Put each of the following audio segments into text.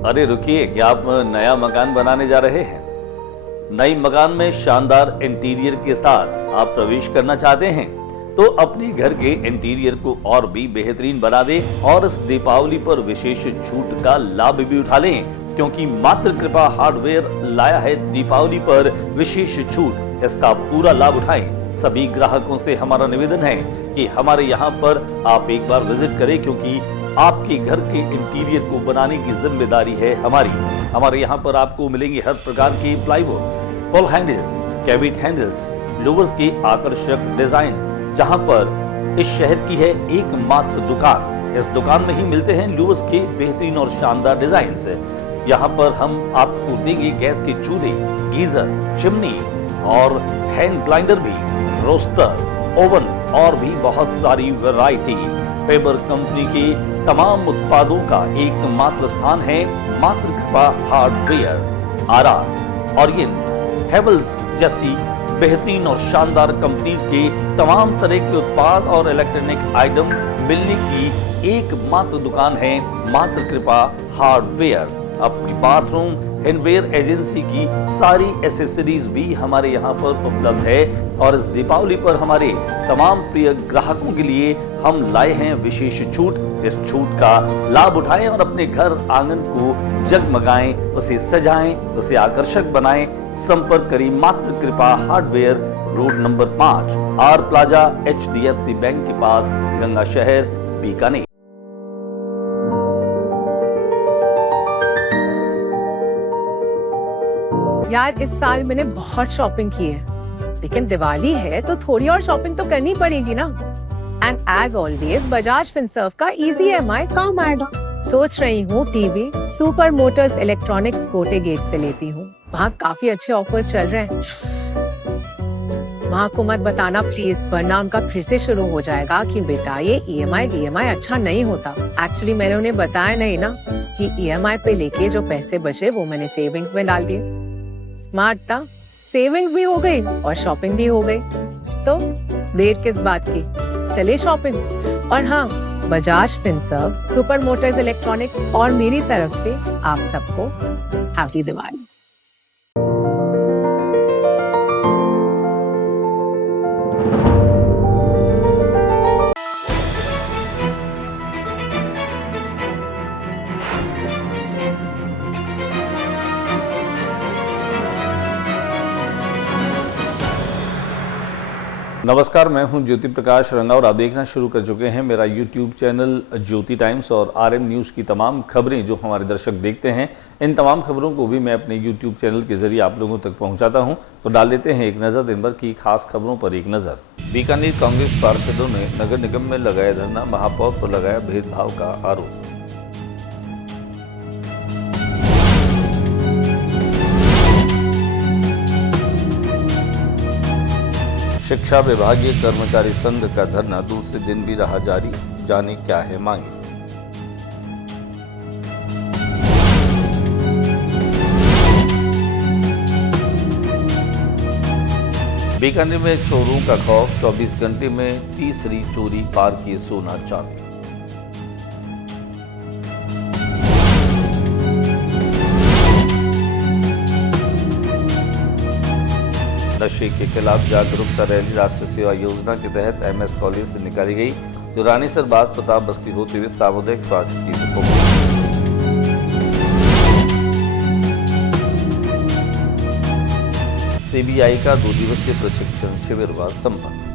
अरे रुकिए, क्या आप नया मकान बनाने जा रहे हैं? नई मकान में शानदार इंटीरियर के साथ आप प्रवेश करना चाहते हैं तो अपने घर के इंटीरियर को और भी बेहतरीन बना दें और इस दीपावली पर विशेष छूट का लाभ भी उठा लें, क्योंकि मात्र कृपा हार्डवेयर लाया है दीपावली पर विशेष छूट। इसका पूरा लाभ उठाएं। सभी ग्राहकों से हमारा निवेदन है कि हमारे यहाँ पर आप एक बार विजिट करें, क्योंकि आपके घर के इंटीरियर को बनाने की जिम्मेदारी है हमारी। हमारे यहाँ पर आपको मिलेंगे हर प्रकार के plywood, pull handles, cabinet handles, louvres के आकर्षक डिजाइन, जहाँ पर इस शहर की है एकमात्र दुकान। इस दुकान में ही मिलते हैं लोवर्स के बेहतरीन और शानदार डिजाइन। यहाँ पर हम आपको देंगे गैस के चूल्हे, गीजर, चिमनी और हैंड ग्राइंडर भी, रोस्टर, ओवन और भी बहुत सारी वैरायटी। फेबर कंपनी के तमाम उत्पादों का एकमात्र स्थान है मात्र कृपा हार्डवेयर। आरा, ओरिएंट, हेवल्स जैसी बेहतरीन और शानदार कंपनीज के तमाम तरह के उत्पाद और इलेक्ट्रॉनिक आइटम मिलने की एकमात्र दुकान है मात्र कृपा हार्डवेयर। अपनी बाथरूम हैंडवेयर एजेंसी की सारी एसेसरीज भी हमारे यहाँ पर उपलब्ध है और इस दीपावली पर हमारे तमाम प्रिय ग्राहकों के लिए हम लाए हैं विशेष छूट। इस छूट का लाभ उठाएं और अपने घर आंगन को जगमगाएं, उसे सजाएं, उसे आकर्षक बनाएं। संपर्क करें मात्र Kripa hardware, road number 5, R plaza, HDFC bank के पास, गंगा शहर, बीकानेर। यार इस साल मैंने बहुत शॉपिंग की है, लेकिन दिवाली है तो थोड़ी और शॉपिंग तो करनी पड़ेगी ना। And as always Bajaj Finserv का इजी EMI काम आएगा। सोच रही हूँ TV super motors electronics Kote gate से लेती हूँ, वहाँ काफी अच्छे ऑफर्स चल रहे हैं। वहाँ को मत बताना प्लीज, वरना उनका फिर से शुरू हो जाएगा कि बेटा ये EMI अच्छा नहीं होता। एक्चुअली मैंने उन्हें बताया नहीं ना कि EMI पे लेके जो पैसे बचे वो मैंने सेविंग्स में डाल दिए। स्मार्ट था, सेविंग्स भी हो गई और शॉपिंग भी हो गई, तो देर किस बात की, चले शॉपिंग। और हाँ, Bajaj Finserv, super motors electronics और मेरी तरफ से आप सबको हैप्पी दिवाली। नमस्कार, मैं हूं ज्योति प्रकाश रंगा और आप देखना शुरू कर चुके हैं मेरा YouTube चैनल ज्योति टाइम्स और RM न्यूज़ की तमाम खबरें जो हमारे दर्शक देखते हैं। इन तमाम खबरों को भी मैं अपने YouTube चैनल के जरिए आप लोगों तक पहुंचाता हूं। तो डाल लेते हैं एक नज़र दिन भर की खास खबरों पर एक नज़र। बीकानेर कांग्रेस पार्षदों ने नगर निगम में लगाया धरना, महापौर पर लगाया भेदभाव का आरोप। शिक्षा विभागीय कर्मचारी संघ का धरना दूसरे दिन भी रहा जारी, जाने क्या है मांगे। बीकानेर में चोरों का खौफ, 24 घंटे में तीसरी चोरी, पार किए सोना चांदी। नशे के खिलाफ जागरूकता रैली राष्ट्रीय सेवा योजना के तहत MS कॉलेज से निकाली गई, जो रानीसर बास प्रताप बस्ती होते हुए सामुदायिक स्वास्थ्य केंद्र पहुंची। CBI का 2 दिवसीय प्रशिक्षण शिविर हुआ संपन्न।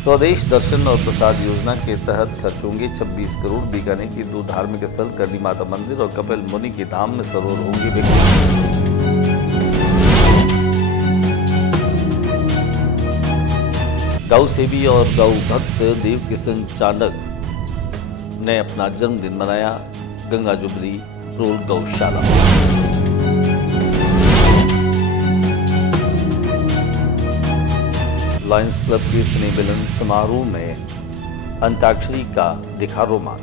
स्वदेश दर्शन और प्रसाद योजना के तहत खर्च होंगे 26 करोड़। बीकानेर के 2 धार्मिक स्थल करनी माता मंदिर और कपिल मुनि के धाम में सरोवर होंगे विकसित। गौ सेवी और गौ भक्त देव किशन चांडक ने अपना जन्मदिन मनाया गंगा जुबली रोल गौशाला। लायंस क्लब के स्नेह मिलन समारोह में अंताक्षरी का दिखा रोमांच।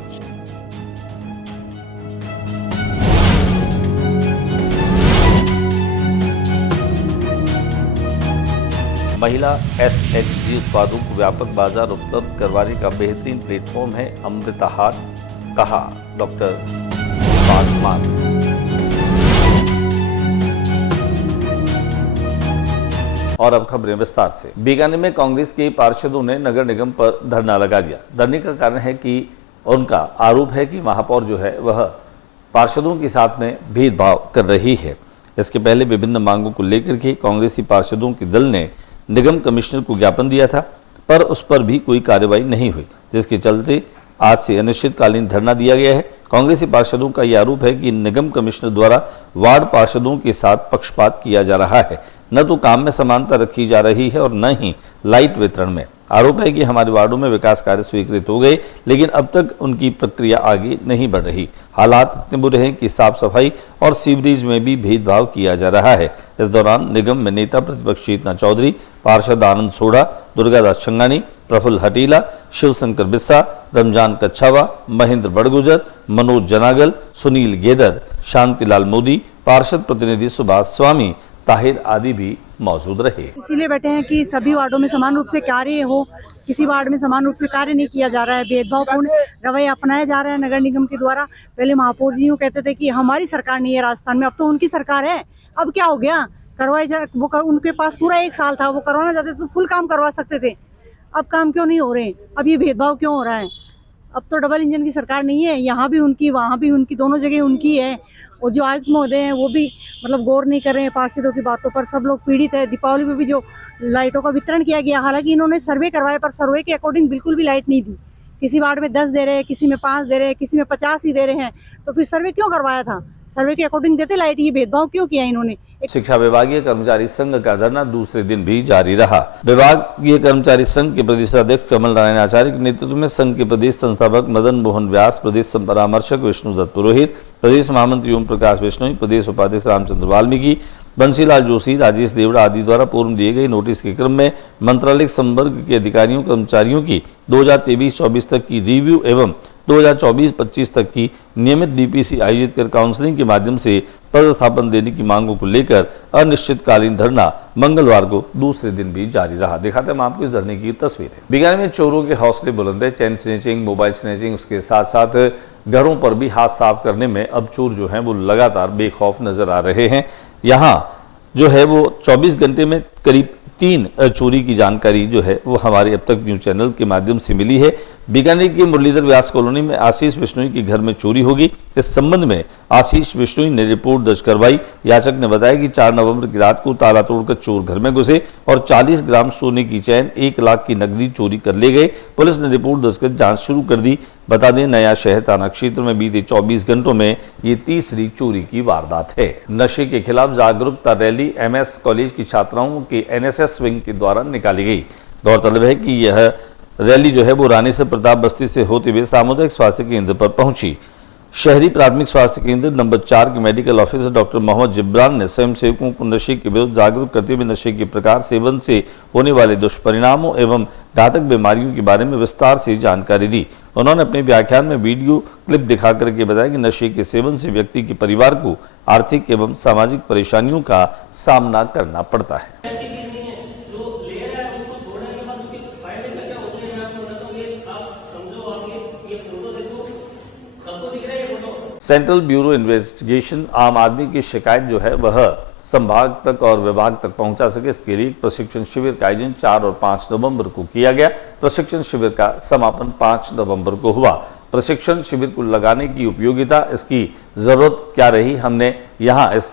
महिला SHG उत्पादों को व्यापक बाजार उपलब्ध करवाने का बेहतरीन प्लेटफॉर्म है अमृता हाट, कहा डॉक्टर पासवान। और अब खबरें विस्तार से। बीकानेर में कांग्रेस के पार्षदों ने नगर निगम पर धरना लगा दिया। धरने का कारण है कि उनका आरोप है कि महापौर जो है वह पार्षदों के साथ में भेदभाव कर रही है। इसके पहले विभिन्न मांगों को लेकर के कांग्रेसी पार्षदों के दल ने निगम कमिश्नर को ज्ञापन दिया था, पर उस पर भी कोई कार्रवाई नहीं हुई, जिसके चलते आज से अनिश्चितकालीन धरना दिया गया है। कांग्रेसी पार्षदों का यह आरोप है कि निगम कमिश्नर द्वारा वार्ड पार्षदों के साथ पक्षपात किया जा रहा है। न तो काम में समानता रखी जा रही है और न ही लाइट वितरण में। आरोप है कि हमारे वार्डों में विकास कार्य स्वीकृत हो गए, लेकिन अब तक उनकी प्रक्रिया आगे नहीं बढ़ रही। हालात इतने बुरे हैं कि साफ सफाई और सीवरेज में भी भेदभाव किया जा रहा है। इस दौरान निगम में नेता प्रतिपक्ष चेतना चौधरी, पार्षद आनंद सोढ़ा, दुर्गादास छंगानी, प्रफुल्ल हटीला, शिवशंकर बिस्सा, रमजान कच्छावा, महेंद्र बड़गुजर, मनोज जनागल, सुनील गेदर, शांतिलाल मोदी, पार्षद प्रतिनिधि सुभाष स्वामी, ताहिर आदि भी मौजूद रहे। इसीलिए बैठे हैं कि सभी वार्डों में समान रूप से कार्य हो, किसी वार्ड में समान रूप से कार्य नहीं किया जा रहा है, भेदभावपूर्ण रवैया अपनाया जा रहा है नगर निगम के द्वारा। पहले महापौर जी कहते थे कि हमारी सरकार नहीं है राजस्थान में, अब तो उनकी सरकार है। अब क्या हो गया, उनके पास पूरा 1 साल था, वो करवाना चाहते तो फुल काम करवा सकते थे। अब काम क्यों नहीं हो रहे, अब ये भेदभाव क्यों हो रहा है? अब तो डबल इंजन की सरकार नहीं है, यहाँ भी उनकी वहाँ भी उनकी, दोनों जगह उनकी है। और जो आयुक्त महोदय हैं वो भी मतलब गौर नहीं कर रहे हैं पार्षदों की बातों पर। सब लोग पीड़ित है। दीपावली में भी जो लाइटों का वितरण किया गया, हालांकि इन्होंने सर्वे करवाया, पर सर्वे के अकॉर्डिंग बिल्कुल भी लाइट नहीं दी। किसी वार्ड में 10 दे रहे हैं, किसी में 5 दे रहे हैं, किसी में 50 ही दे रहे हैं। तो फिर सर्वे क्यों करवाया था? सर्वे के अकॉर्डिंग देते लाइट, ये भेदभाव क्यों किया इन्होंने? शिक्षा विभागीय कर्मचारी संघ का धरना दूसरे दिन भी जारी रहा। विभागीय कर्मचारी संघ के प्रदेश अध्यक्ष कमल नारायण आचार्य के नेतृत्व में संघ के प्रदेश संस्थापक मदन मोहन व्यास, प्रदेश परामर्शक विष्णुदत्त पुरोहित, प्रदेश महामंत्री ओम प्रकाश बिश्नोई, प्रदेश उपाध्यक्ष रामचंद्र वाल्मीकि, बंसीलाल जोशी, राजेश देवड़ा आदि द्वारा पूर्व दिए गए नोटिस के क्रम में मंत्रालय संवर्ग के अधिकारियों कर्मचारियों की 2023-24 तक की रिव्यू एवं 2024-25 तक की नियमित DPC आयोजित कर काउंसलिंग के माध्यम से पदस्थापन देने की मांगों को लेकर अनिश्चितकालीन धरना मंगलवार को दूसरे दिन भी जारी रहा। दिखाते हैं आपको इस धरने की तस्वीरें। बीकानेर में चोरों के हौसले बुलंद है। चैन स्नैचिंग, मोबाइल स्नैचिंग, उसके साथ साथ घरों पर भी हाथ साफ करने में अब चोर जो हैं वो लगातार बेखौफ नजर आ रहे हैं। यहाँ जो है वो 24 घंटे में करीब 3 चोरी की जानकारी जो है वो हमारे अब तक न्यूज चैनल के माध्यम से मिली है। बीकानेर के मुरलीधर व्यास कॉलोनी में आशीष बिश्नोई के घर में चोरी होगी। इस संबंध में आशीष बिश्नोई ने रिपोर्ट दर्ज करवाई। याचक ने बताया कि 4 नवंबर की रात को ताला तोड़कर चोर घर में घुसे और 40 ग्राम सोने की चैन, 1 लाख की नकदी चोरी कर ले गए। पुलिस ने रिपोर्ट दर्ज कर जांच शुरू कर दी। बता दें, नया शहर थाना क्षेत्र में बीते 24 घंटों में ये तीसरी चोरी की वारदात है। नशे के खिलाफ जागरूकता रैली MS कॉलेज की छात्राओं के NSS विंग के द्वारा निकाली गई। गौरतलब है कि यह रैली जो है वो रानी से प्रताप बस्ती से होते हुए सामुदायिक स्वास्थ्य केंद्र पर पहुंची। शहरी प्राथमिक स्वास्थ्य केंद्र नंबर 4 के medical officer doctor Mohammad Jibran ने स्वयंसेवकों को नशे के विरुद्ध जागरूक करते हुए नशे के प्रकार, सेवन से होने वाले दुष्परिणामों एवं घातक बीमारियों के बारे में विस्तार से जानकारी दी। उन्होंने अपने व्याख्यान में वीडियो क्लिप दिखा करके बताया कि नशे के सेवन से व्यक्ति के परिवार को आर्थिक एवं सामाजिक परेशानियों का सामना करना पड़ता है। सेंट्रल ब्यूरो इन्वेस्टिगेशन आम आदमी की शिकायत जो है वह संभाग तक और विभाग तक पहुंचा सके, इसके लिए प्रशिक्षण शिविर का आयोजन 4 और 5 नवंबर को किया गया। प्रशिक्षण शिविर का समापन 5 नवंबर को हुआ। प्रशिक्षण शिविर को लगाने की उपयोगिता, इसकी जरूरत क्या रही, हमने यहाँ इस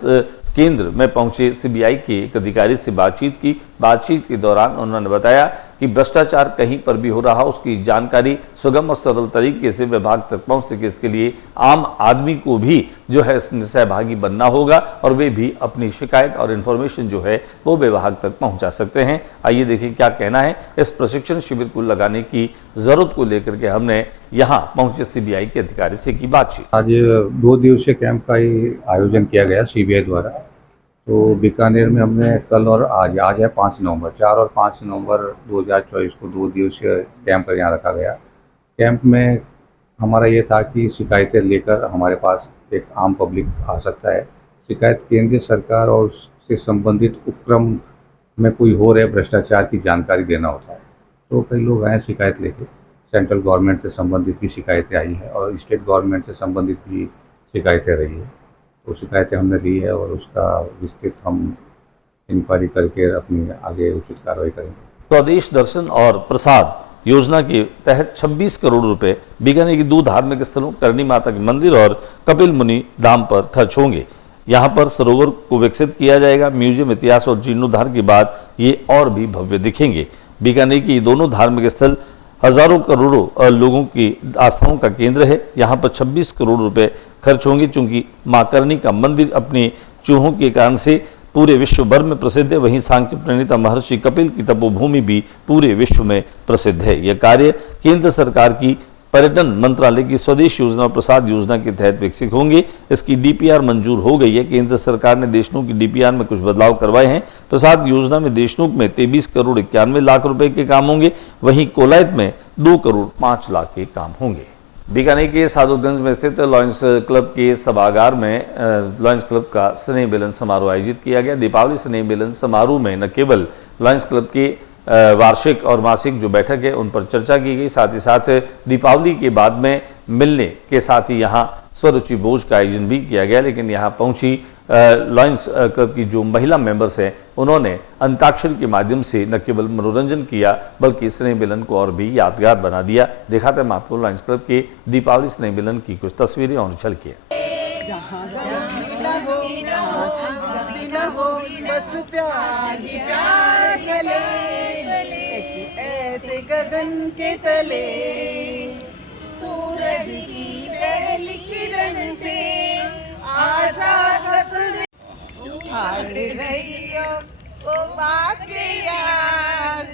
केंद्र में पहुंचे CBI के एक अधिकारी से बातचीत की। बातचीत के दौरान उन्होंने बताया कि भ्रष्टाचार कहीं पर भी हो रहा, उसकी जानकारी सुगम और सरल तरीके से विभाग तक पहुंच सके, इसके लिए आम आदमी को भी जो है इसमें सहभागी बनना होगा और वे भी अपनी शिकायत और इन्फॉर्मेशन जो है वो विभाग तक पहुंचा सकते हैं। आइए देखिए क्या कहना है इस प्रशिक्षण शिविर को लगाने की जरूरत को लेकर के हमने यहाँ पहुंचे CBI के अधिकारी से की बातचीत। आज 2 दिवसीय कैंप का ही आयोजन किया गया CBI द्वारा। तो बीकानेर में हमने कल और आज है 5 नवंबर, 4 और 5 नवंबर 2024 को 2 दिवसीय कैंप यहाँ रखा गया। कैंप में हमारा ये था कि शिकायतें लेकर हमारे पास एक आम पब्लिक आ सकता है। शिकायत केंद्रीय सरकार और उससे संबंधित उपक्रम में कोई हो रहे भ्रष्टाचार की जानकारी देना होता है। तो कई लोग आए शिकायत लेके, सेंट्रल गवर्नमेंट से संबंधित भी शिकायतें आई हैं और स्टेट गवर्नमेंट से संबंधित भी शिकायतें रही है। तो शिकायतें हमने ली है और उसका विस्तृत हम इंक्वायरी करके अपनी आगे उचित कार्रवाई करेंगे। स्वदेश दर्शन और प्रसाद योजना के तहत 26 करोड़ रुपए बीकानेर की 2 धार्मिक स्थलों करनी माता के मंदिर और कपिल मुनि धाम पर खर्च होंगे। यहाँ पर सरोवर को विकसित किया जाएगा। म्यूजियम, इतिहास और जीर्णोद्धार के बाद ये और भी भव्य दिखेंगे। बीकानेर के ये दोनों धार्मिक स्थल हजारों करोड़ों लोगों की आस्थाओं का केंद्र है। यहाँ पर 26 करोड़ रुपए खर्च होंगे। चूंकि मां करनी का मंदिर अपने चूहों के कारण से पूरे विश्व भर में प्रसिद्ध है, वहीं सांख्य प्रणेता महर्षि कपिल की तपोभूमि भी पूरे विश्व में प्रसिद्ध है। यह कार्य केंद्र सरकार की पर्यटन मंत्रालय की स्वदेश योजना और प्रसाद योजना के तहत विकसित होंगे। इसकी डीपीआर मंजूर हो गई है। केंद्र सरकार ने देशनोक की डीपीआर में कुछ बदलाव करवाए हैं। प्रसाद योजना में देशनोक में 23 करोड़ 91 लाख रुपए के काम होंगे, वहीं कोलायत में 2 करोड़ 5 लाख के काम होंगे। बीकानेर के सादुतगंज में स्थित लॉयंस क्लब के सभागार में लॉयंस क्लब का स्नेह मिलन समारोह आयोजित किया गया। दीपावली स्नेह मिलन समारोह में न केवल लॉयंस क्लब के वार्षिक और मासिक जो बैठक है उन पर चर्चा की गई, साथ ही साथ दीपावली के बाद में मिलने के साथ ही यहाँ स्वरुचि भोज का आयोजन भी किया गया। लेकिन यहाँ पहुंची लॉयंस क्लब की जो महिला मेंबर्स हैं उन्होंने अंताक्षरी के माध्यम से न केवल मनोरंजन किया बल्कि स्नेह मिलन को और भी यादगार बना दिया। दिखाते हैं आपको लॉयंस क्लब के दीपावली स्नेह मिलन की कुछ तस्वीरें और झलकियां। ऐसे गगन के तले सूरज की पहली किरण से आशा हार रही हो ओ बाके यार।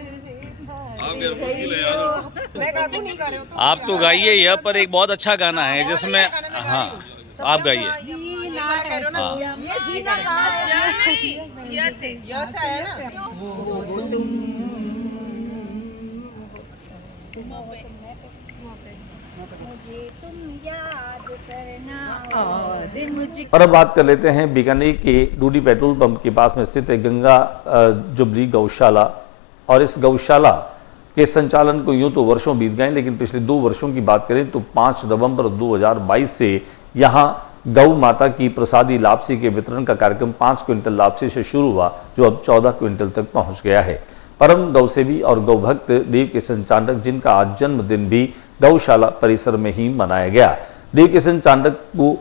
मैं गा दूं, नहीं गा रहे हो तो आप तो गाइए यह, पर एक बहुत अच्छा गाना है जिसमें, हाँ आप गाइए। ये जीना यस है ना। मुझे तुम याद करना और मुझे। और अब बात कर लेते हैं बीकानेर के डूडी पेट्रोल पंप के पास में स्थित है गंगा जुबली गौशाला। और इस गौशाला के संचालन को यूं तो वर्षों बीत गए, लेकिन पिछले 2 वर्षों की बात करें तो 5 नवंबर 2022 से यहाँ गौ माता की प्रसादी लापसी के वितरण का कार्यक्रम 5 क्विंटल लापसी से शुरू हुआ, जो अब 14 क्विंटल तक पहुंच गया है। परम गौसेवी और गौभक्त देव किशन चांडक, जिनका आज जन्मदिन भी गौशाला परिसर में ही मनाया गया। देव किशन चांडक को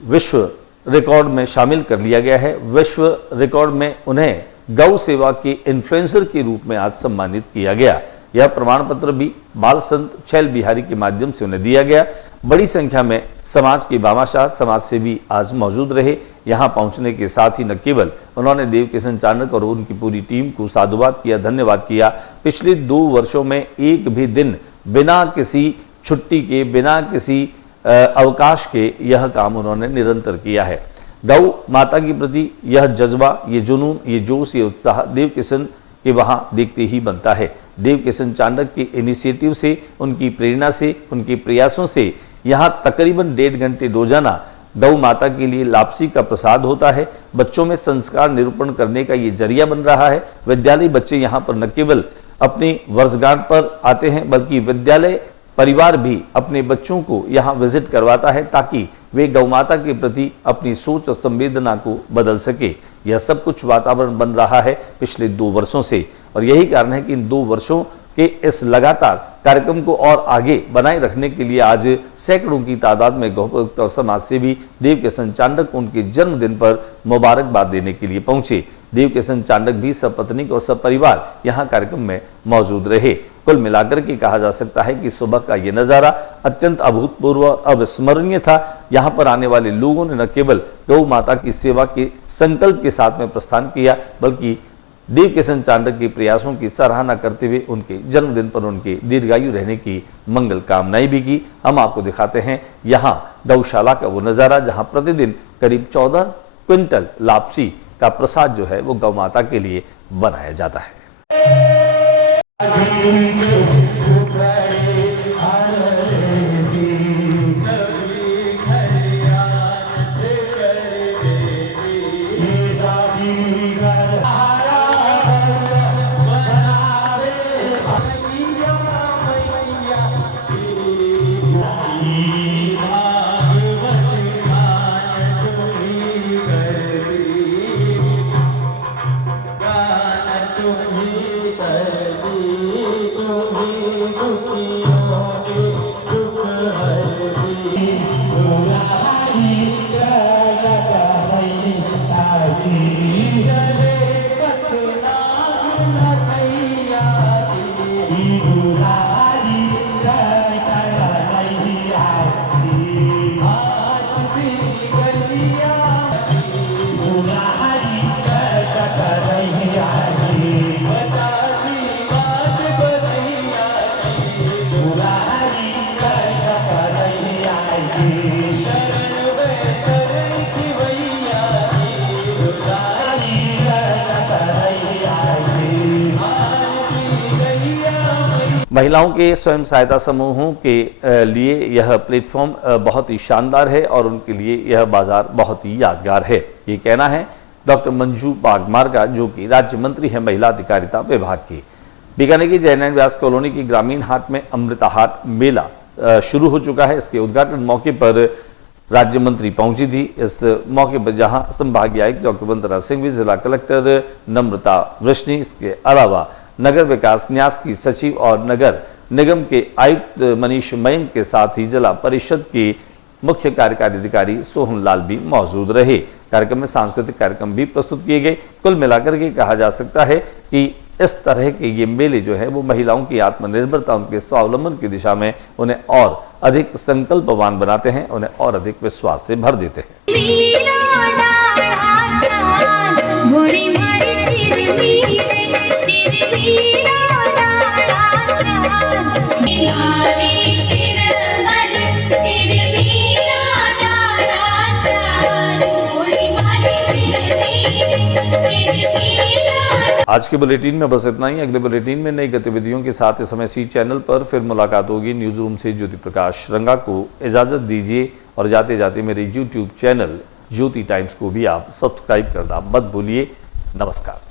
विश्व रिकॉर्ड में शामिल कर लिया गया है। विश्व रिकॉर्ड में उन्हें गौ सेवा के इन्फ्लुएंसर के रूप में आज सम्मानित किया गया। यह प्रमाण पत्र भी बाल संत छैल बिहारी के माध्यम से उन्हें दिया गया। बड़ी संख्या में समाज के भामाशाह, समाज सेवी आज मौजूद रहे। यहां पहुंचने के साथ ही न केवल उन्होंने देव किशन चांडक और उनकी पूरी टीम को साधुवाद किया, धन्यवाद किया। पिछले 2 वर्षों में एक भी दिन बिना किसी छुट्टी के, बिना किसी अवकाश के यह काम उन्होंने निरंतर किया है। गौ माता के प्रति यह जज्बा, ये जुनून, ये जोश, ये उत्साह देव किशन के वहां देखते ही बनता है। देव किशन चांडक के इनिशिएटिव से, उनकी प्रेरणा से, उनके प्रयासों से यहाँ तकरीबन 1.5 घंटे रोजाना गौ माता के लिए लापसी का प्रसाद होता है। बच्चों में संस्कार निरूपण करने का ये जरिया बन रहा है। विद्यालय बच्चे यहाँ पर न केवल अपनी वर्षगांठ पर आते हैं बल्कि विद्यालय परिवार भी अपने बच्चों को यहाँ विजिट करवाता है ताकि वे गौ माता के प्रति अपनी सोच और संवेदना को बदल सके। यह सब कुछ वातावरण बन रहा है पिछले 2 वर्षों से, और यही कारण है कि इन 2 वर्षों के इस लगातार कार्यक्रम को और आगे बनाए रखने के लिए आज सैकड़ों की तादाद में गौभक्त और समाज सेवी देव किशन चांडक उनके जन्मदिन पर मुबारकबाद देने के लिए पहुंचे। देव किशन चांडक भी सपत्नीक और सपरिवार यहाँ कार्यक्रम में मौजूद रहे। कुल मिलाकर के कहा जा सकता है कि सुबह का ये नजारा अत्यंत अभूतपूर्व और अविस्मरणीय था। यहाँ पर आने वाले लोगों ने न केवल गौ माता की सेवा के संकल्प के साथ में प्रस्थान किया बल्कि देव किशन चांडक के प्रयासों की सराहना करते हुए उनके जन्मदिन पर उनके दीर्घायु रहने की मंगल कामनाएं भी की। हम आपको दिखाते हैं यहाँ गौशाला का वो नजारा जहाँ प्रतिदिन करीब 14 क्विंटल लापसी का प्रसाद जो है वो गौ माता के लिए बनाया जाता है। महिलाओं के स्वयं सहायता समूहों के लिए यह प्लेटफॉर्म बहुत ही शानदार है और उनके लिए यह बाजार बहुत ही यादगार है। ये कहना है डॉक्टर मंजू बागमार का, जो कि राज्य मंत्री है महिला अधिकारिता विभाग की। बीकानेर की जयनारायण व्यास कॉलोनी की ग्रामीण हाट में अमृता हाट मेला शुरू हो चुका है। इसके उद्घाटन मौके पर राज्य मंत्री पहुंची थी। इस मौके पर जहां संभागीय आयुक्त डॉक्टर वंदना सिंह भी, जिला कलेक्टर नम्रता वृष्णि, इसके अलावा नगर विकास न्यास की सचिव और नगर निगम के आयुक्त मनीष मयंक के साथ ही जिला परिषद के मुख्य कार्यकारी अधिकारी सोहन लाल भी मौजूद रहे। कार्यक्रम में सांस्कृतिक कार्यक्रम भी प्रस्तुत किए गए। कुल मिलाकर के कहा जा सकता है कि इस तरह के ये मेले जो है वो महिलाओं की आत्मनिर्भरता, उनके स्वावलंबन की दिशा में उन्हें और अधिक संकल्पवान बनाते हैं, उन्हें और अधिक विश्वास से भर देते हैं। आज के बुलेटिन में बस इतना ही। अगले बुलेटिन में नई गतिविधियों के साथ इस समय इसी चैनल पर फिर मुलाकात होगी। न्यूज रूम से ज्योति प्रकाश रंगा को इजाजत दीजिए और जाते जाते मेरे YouTube चैनल ज्योति टाइम्स को भी आप सब्सक्राइब करना मत भूलिए। नमस्कार।